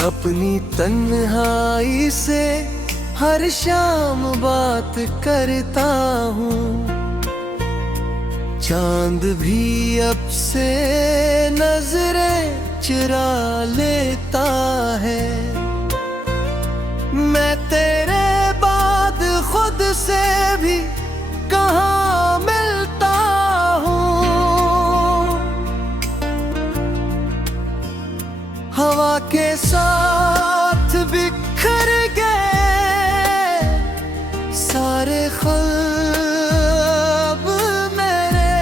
अपनी तन्हाई से हर शाम बात करता हूँ। चांद भी अब से नजरें चुरा लेता है। मैं तेरे बाद खुद से भी कहाँ मिलता हूँ। हवा के साथ बिखर गए सारे ख्वाब मेरे।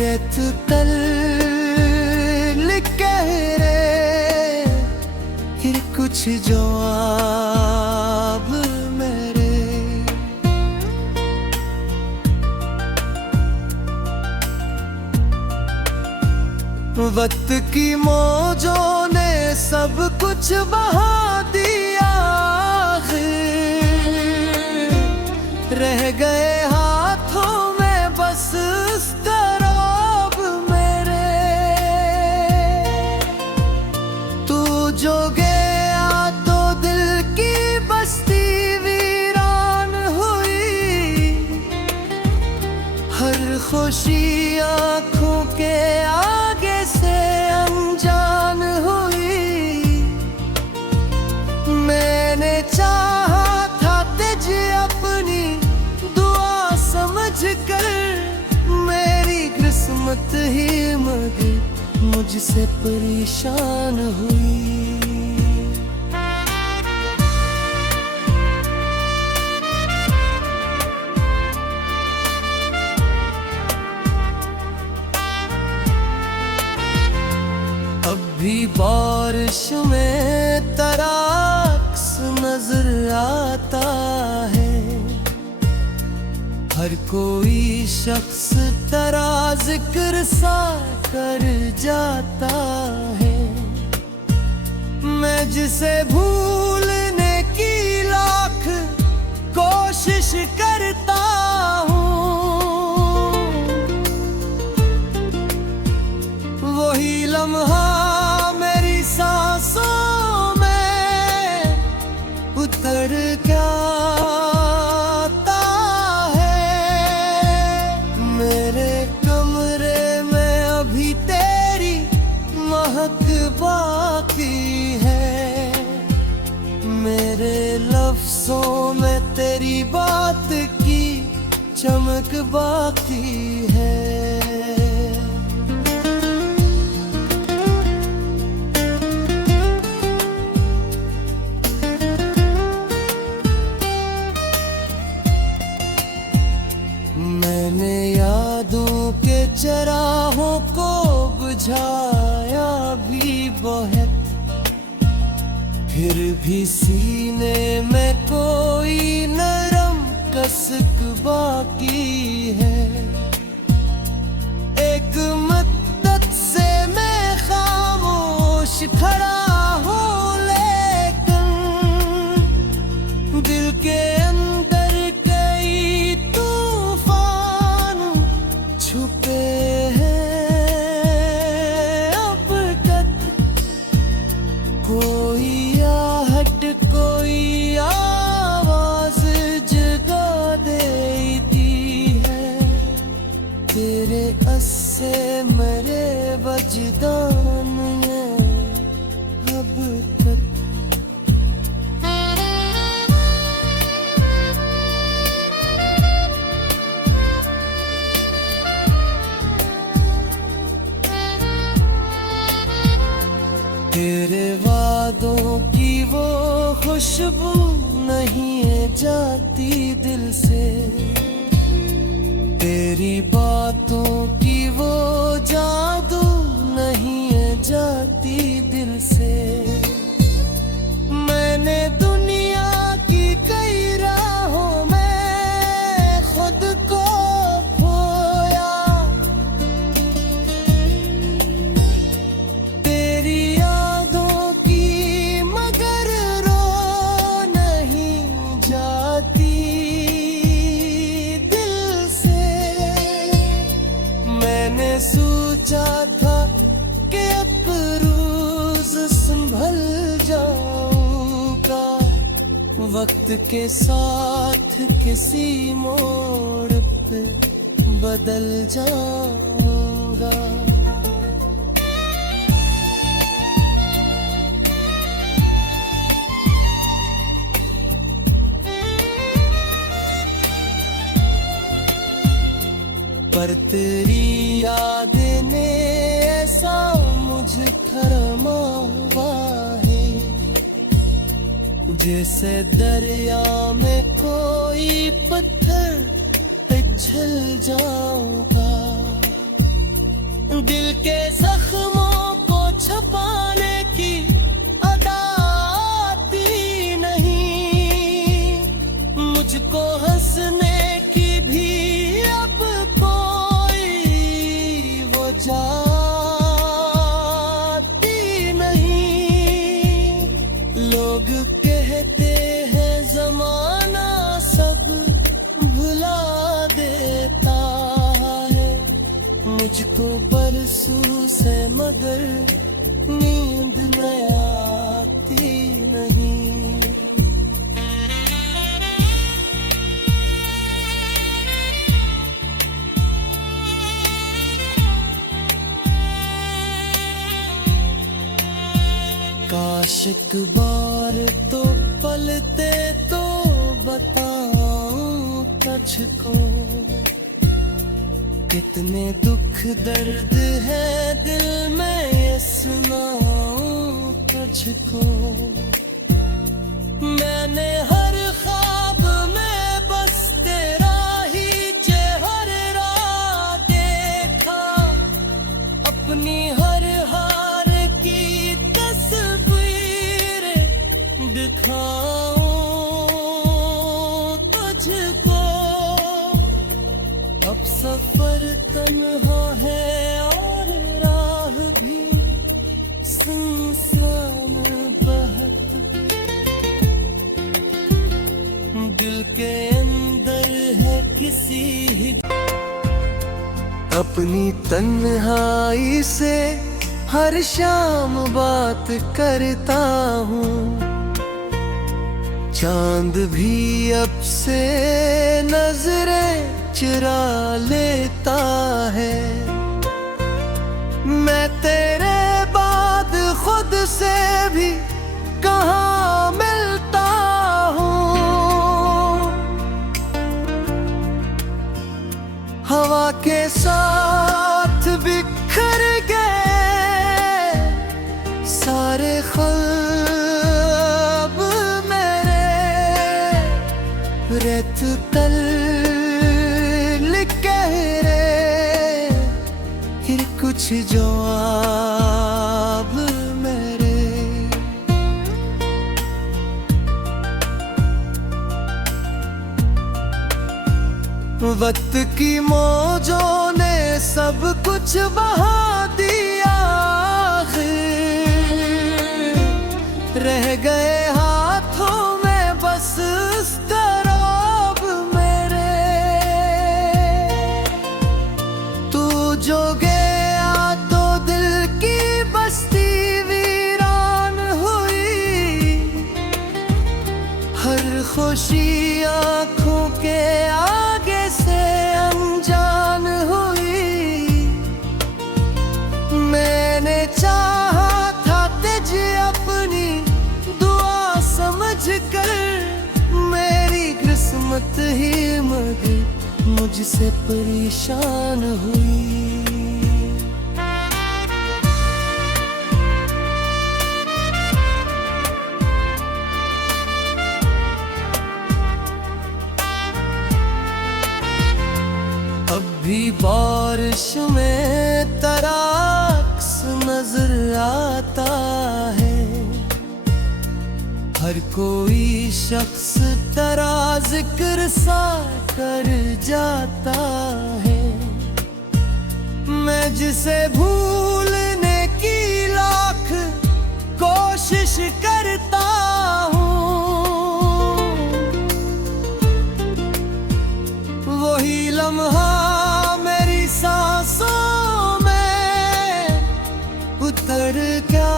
रेत तल कह रहे फिर कुछ जवाब मेरे। वक्त की मौजों ने सब कुछ बहा दिया। रह गए हाथों में बस ख़राब मेरे। तू जो गया तो दिल की बस्ती वीरान हुई। हर खुशी आँखों के आगे से अनजान हुई। मैंने चाहा था तुझे अपनी दुआ समझ कर। मेरी किस्मत ही मगर मुझसे परेशान हुई। अब भी बारिश में तराक्स नजर आता है। हर कोई शख्स तेरा जिक्र सा कर जाता है। मैं जिसे भूलने की लाख कोशिश करता हूँ। वही लम्हा मेरी सांसों में उतर क्या बाकी है। मेरे लफ्ज़ों में तेरी बात की चमक बाकी है। मैंने यादों के चराहों को बुझाया भी बहुत। फिर भी सीने में कोई नरम कसक बाकी है। एक मुद्दत से मैं खामोश खड़ा हूँ लेकिन दिल के अंदर कई तूफान छुपे हैं। कोई आहट कोई आवाज जगा देती है। तेरे अस्से मेरे वजदान में अब तक। तेरे वादों की वो खुशबू नहीं है जाती दिल से। तेरी बातों की वो जादू नहीं है जाती दिल से। मैंने दुनिया की कई राहों में खुद को खोया। तेरी यादों की मगर रो नहीं जाती दिल से। मैंने सोचा था कि अफरोज संभल जाऊंगा, वक्त के साथ किसी मोड़ पे बदल जाऊंगा। पर तेरी याद ने ऐसा मुझ थरमावा है, जैसे दरिया में कोई पत्थर पिघल जाऊंगा। दिल के जख्मों को छुपाने की अदा आती नहीं, मुझको हंसने की भी अब कोई वो जाती नहीं। लोग कहते हैं जमाना सब भुला देता है, मुझको बरसों से मगर नींद न आती नहीं। काश एक बार तो पलते तो बताऊं तुझको, कितने दुख दर्द है दिल में ये सुनाऊं तुझको। मैंने हर ख्वाब में बस तेरा ही चेहरा देखा, अपनी हर हार की तस्वीर दिखाऊं तुझको। अब सफर तन्हा है और राह भी सुनसान बहुत, दिल के अंदर है किसी ही। अपनी तन्हाई से हर शाम बात करता हूँ, चांद भी अब से नजरें चुरा लेता है। मैं तेरे बाद खुद से भी कहाँ मिलता हूँ, हवा के साथ बिखर गए सारे ख्वाब मेरे, रेत तल कुछ जवाब मेरे। वक्त की मौजों ने सब कुछ बहा दिया, रह गए हाथों में बस स्तराब मेरे। तू जो खुशी आँखों के आगे से अनजान हुई। मैंने चाहा था तुझे अपनी दुआ समझकर, मेरी किस्मत ही मगर मुझसे परेशान हुई। भी बारिश में तराक्स नजर आता है, हर कोई शख्स तेरा जिक्र सा कर जाता है। मैं जिसे भूलने की लाख कोशिश करता हूँ, वही लम्हा सांसों में उतर गया।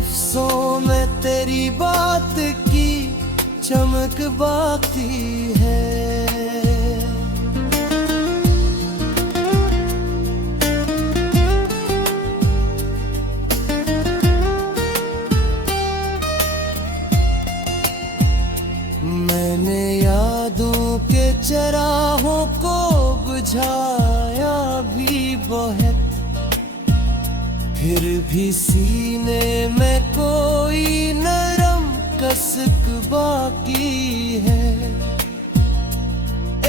लफ्जों में तेरी बात की चमक बाकी है। मैंने यादों के चराहों को बुझाया भी बहुत, फिर भी सीने में कोई नरम कसक बाकी है।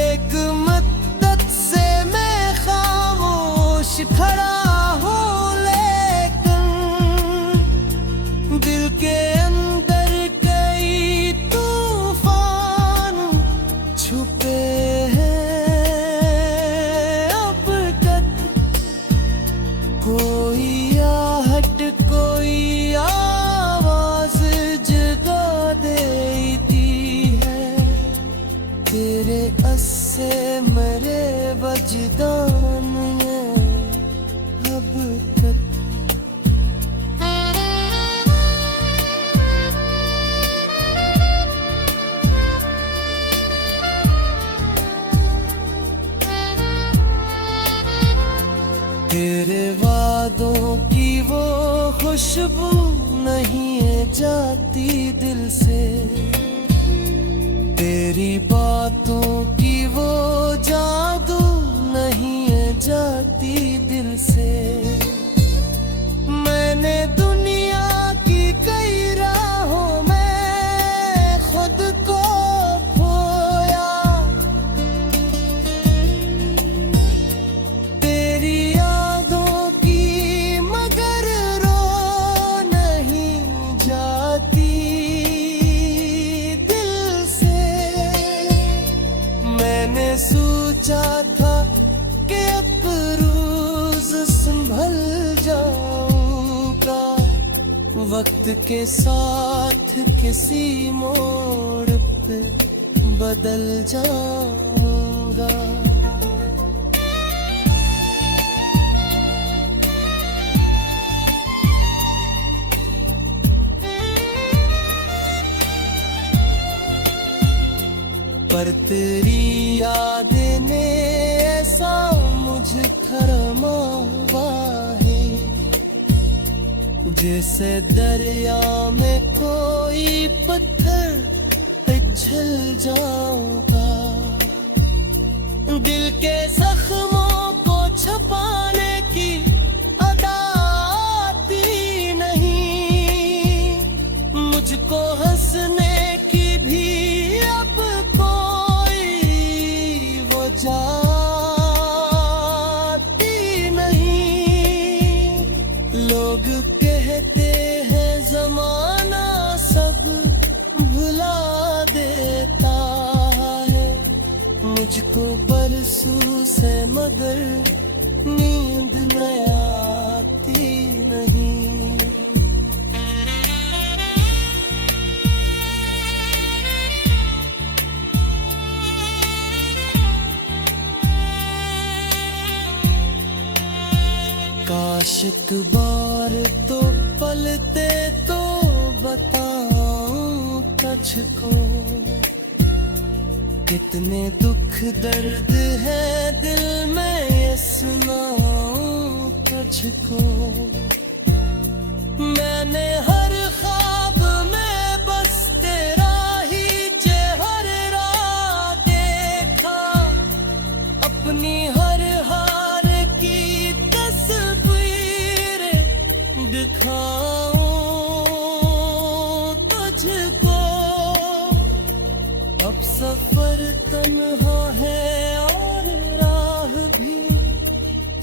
एक मुद्दत से मैं खामोश खड़ा हूँ, लेकिन दिल के अंदर कई तूफान छुपे हैं। अब तक कोई आहट कोई आवाज जगा देती है, तेरे अस्से मेरे वजदान में अब तक। तेरे वादों की वो खुशबू नहीं है जाती दिल से, तेरी बातों की वो जादू नहीं है जाती दिल से। मैंने दुनिया की कई राहों में खुद को खोया, तेरी यादों की मगर रो नहीं जाती दिल से। मैंने सोचा था कि एक रोज संभल जाऊंगा, वक्त के साथ किसी मोड़ पे बदल जाऊंगा। पर तेरी याद ने ऐसा मुझ थरमावा है, जैसे दरिया में कोई पत्थर पिघल जाऊंगा। दिल के जख्मों को छुपाने की अदा आती नहीं, मुझको हंसने की भी अब कोई वजह आती नहीं। लोग कहते हैं जमाना सब भुला देता है, मुझको बरसों से मगर नींद न आती नहीं। काश एक बार तो पलते तो बताऊं तुझको, कितने दुख दर्द है दिल में ये सुनाऊं तुझको। मैंने हर ख्वाब में बस तेरा ही चेहरा देखा, अपनी हर हार की तस्वीर दिखाऊं तुझको। अब सफर तन्हा है और राह भी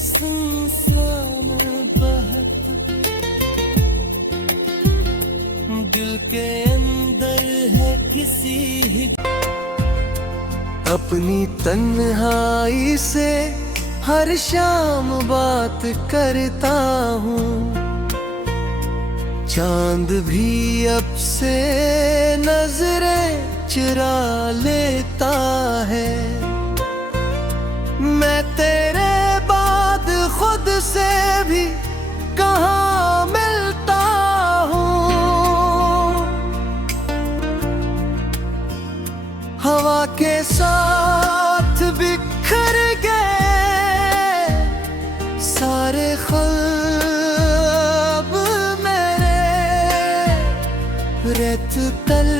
सुनसान बहुत, दिल के अंदर है किसी ही अपनी तन्हाई से हर शाम बात करता हूँ। चांद भी अब से नजरें चुरा लेता है, मैं तेरे बाद खुद से भी कहाँ मिलता हूँ। रेत तल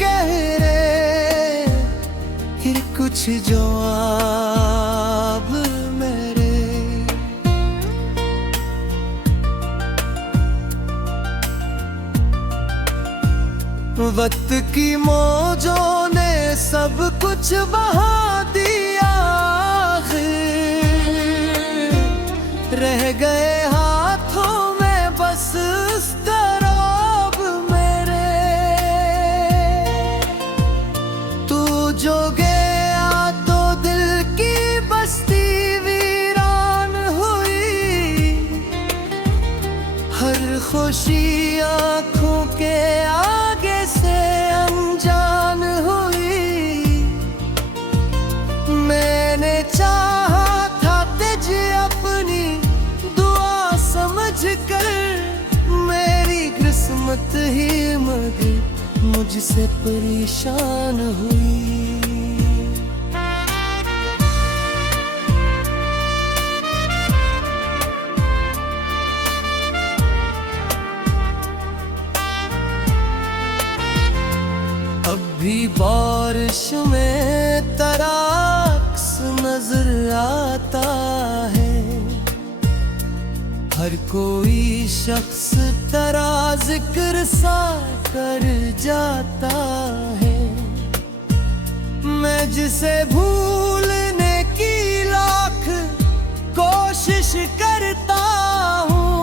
कह रहे फिर कुछ जवाब मेरे। वक्त की मौजों ने सब कुछ बहा दिया, रह गए हाथों में बस शराब मेरे। तू जो गया तो दिल की बस्ती वीरान हुई, हर खुशी आँखों के आगे से अनजान हुई। मैंने चाहा था तुझे अपनी दुआ समझ कर, मेरी किस्मत ही मगर मुझसे परेशान हुई। अब भी बारिश में तराक्स नजर आता है, हर कोई शख्स तेरा जिक्र सा कर जाता है। मैं जिसे भूलने की लाख कोशिश करता हूँ,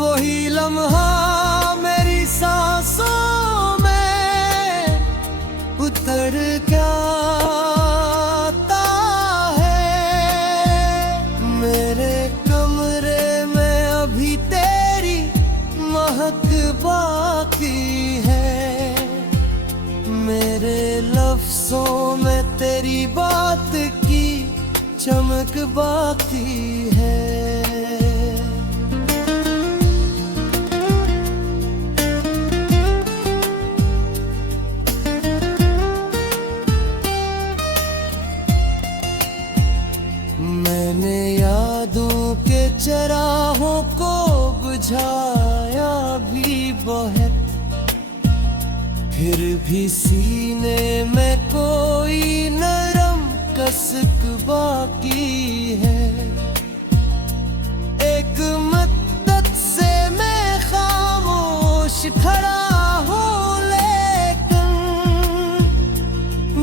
वही लम्हा मेरी सांसों में उतर जाता है। मेरे कमरे में अभी तेरी महक बाकी है, मेरे लफ्जों में तेरी बात की चमक बाकी है। मैंने यादों के चराहों को बुझाया भी बहुत, फिर भी सीने में कोई नरम कसक बाकी है। एक मद्दत से मैं खामोश खड़ा हूँ, लेकिन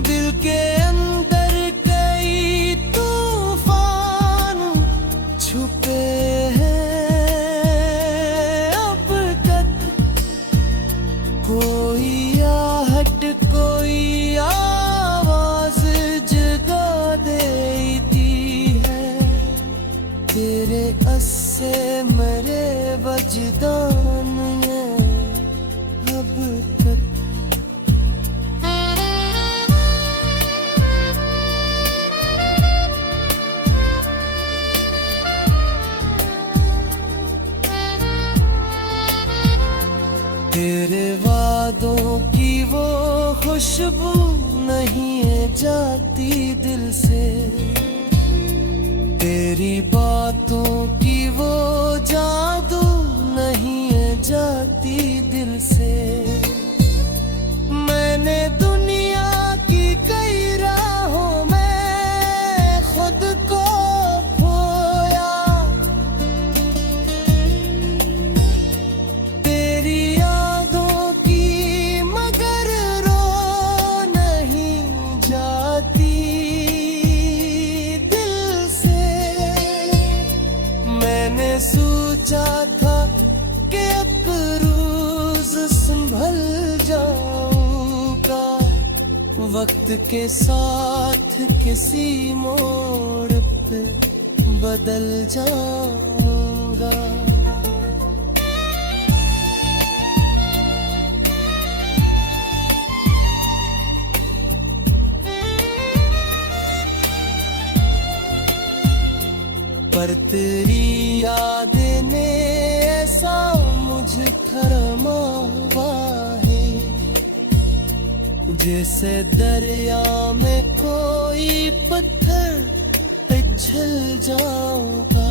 दिल के अंदर कई तूफान छुपे हैं अब तक। कोई आहट कोई आवाज जगा देती है, तेरे अस्से मेरे वजदान में अब तक। तेरे वादों की वो खुशबू नहीं है जाती दिल से, तेरी बातों की वो जादू नहीं है जाती दिल से। मैंने दुनिया की कई राहों में खुद को खोया, तेरी यादों की मगर रो नहीं जाती दिल से। मैंने सोचा था कि एक रोज संभल जाऊंगा, वक्त के साथ किसी मोड़ पे बदल जाऊंगा। पर तेरी याद ने ऐसा मुझे थरमावा है, जैसे दरिया में कोई पत्थर पिघल जाऊंगा।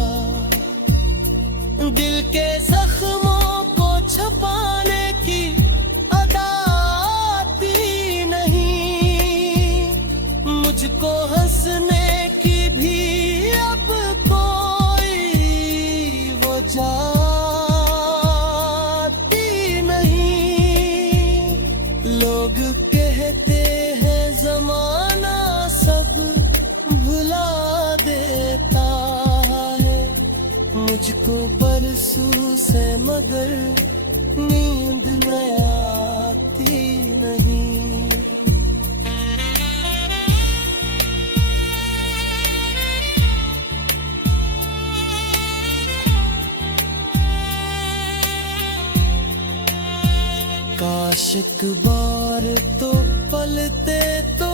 के जख्मों को छुपाने की अदा आती नहीं, मुझको हंसने की भी अब कोई वजह आती नहीं। लोग कहते हैं जमाना सब भुला देता है, मुझको बरसों से मगर नींद न आती नहीं। काश एक बार तो पलते तो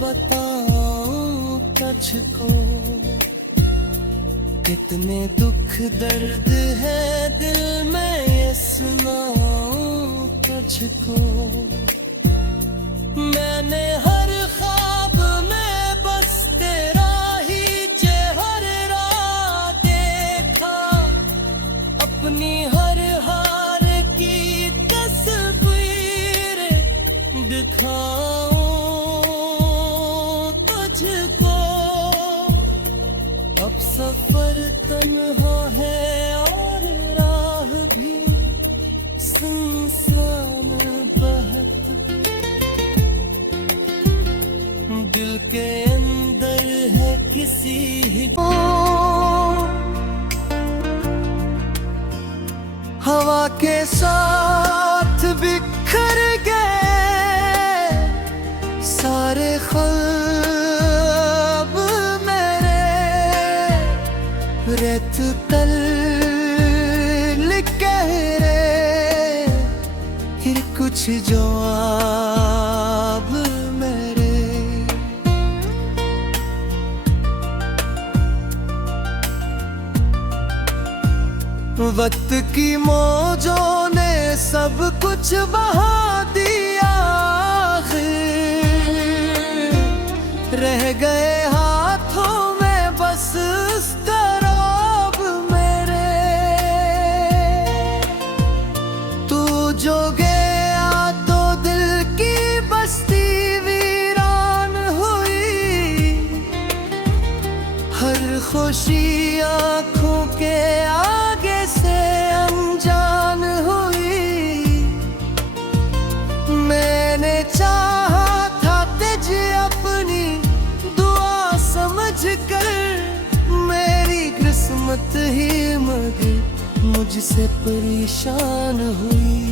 बताऊं तुझको, कितने दुख दर्द है दिल में ये सुनाऊं तुझको। मैंने हर ख्वाब में बस तेरा ही चेहरा देखा, अपनी हर हार की तस्वीर दिखाऊं तुझको। अब सफर तन्हा है और राह भी सुनसान बहुत, दिल के अंदर है किसी ही हवा के साथ बिखर गए सारे ख्वाब मेरे, रेत कल कह रहे फिर कुछ जवाब मेरे। वक्त की मौजों ने सब कुछ बहा दिया, रह गए हाथों में बस उसका रौब मेरे। तू जो गया तो दिल की बस्ती वीरान हुई, हर खुशी आंखों के आगे से अनजान हुई। मैंने चाहा था तुझे अपनी दुआ समझ कर, मेरी किस्मत ही मगर मुझसे परेशान हुई।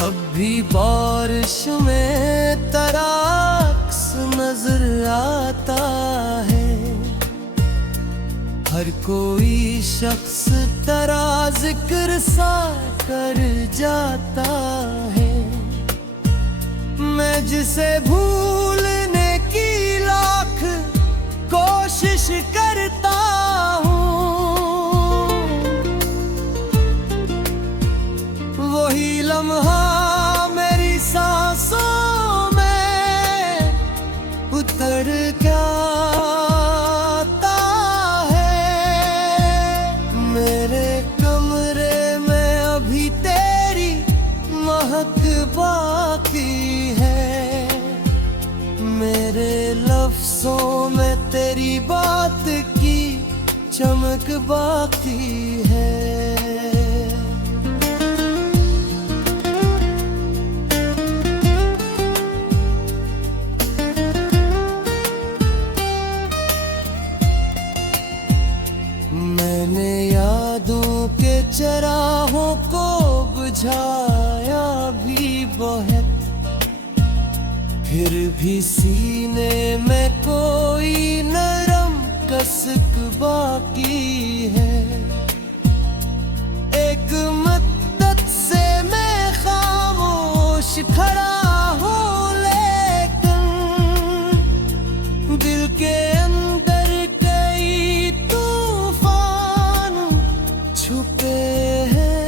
अब भी बारिश में तराक्स नजर आता है, हर कोई शख्स तेरा जिक्र सा कर जाता है। मैं जिसे भूलने की लाख कोशिश करता हूँ, वही लम्हा मेरी सांसों में उतर जाता है। मेरे कमरे में अभी तेरी महक बाकी है, मेरे लफ्जों में तेरी बात की चमक बाकी है। मैंने यादों के चराहों को बुझाया भी बहुत, फिर भी सीने में कोई नरम कसक बाकी है। एक मुद्दत से मैं खामोश खड़ा हूँ, लेकिन दिल के अंदर कई तूफान छुपे हैं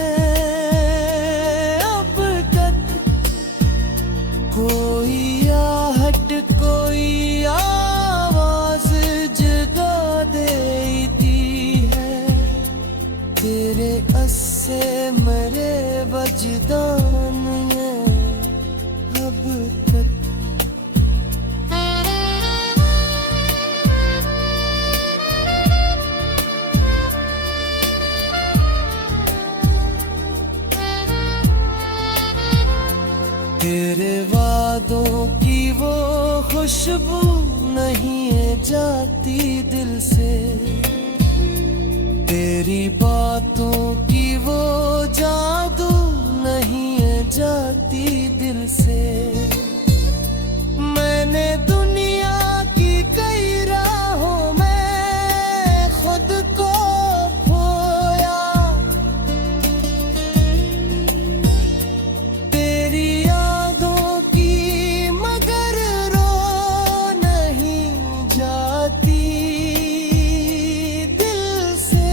से मेरे वजदान में अब तक। तेरे वादों की वो खुशबू नहीं है जाती दिल से, तेरी बातों की वो जादू नहीं है जाती दिल से। मैंने दुनिया की कई राहों में खुद को खोया, तेरी यादों की मगर रो नहीं जाती दिल से।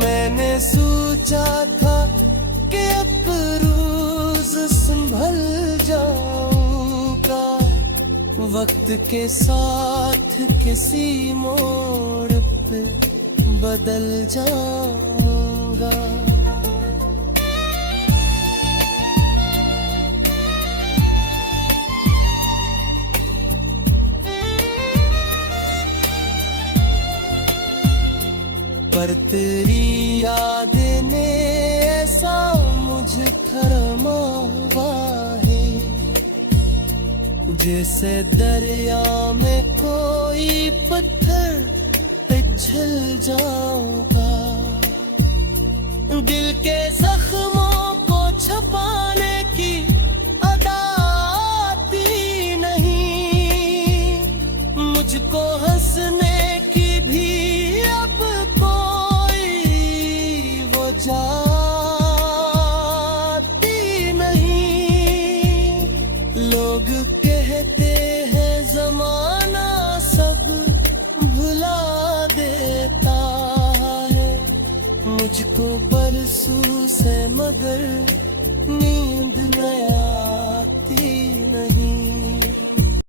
मैंने सोचा था कि अब रोज संभल जाऊंगा, वक्त के साथ किसी मोड़ पे बदल जाऊंगा। पर तेरी याद ने ऐसा मुझ थरमावा है, जैसे दरिया में कोई पत्थर पिघल जाऊंगा। दिल के जख्मों को छुपाने की अदा आती नहीं, मुझको हंसने की भी अब कोई वो जाती नहीं। लोग कहते हैं जमाना सब भुला देता है, मुझको बरसों से मगर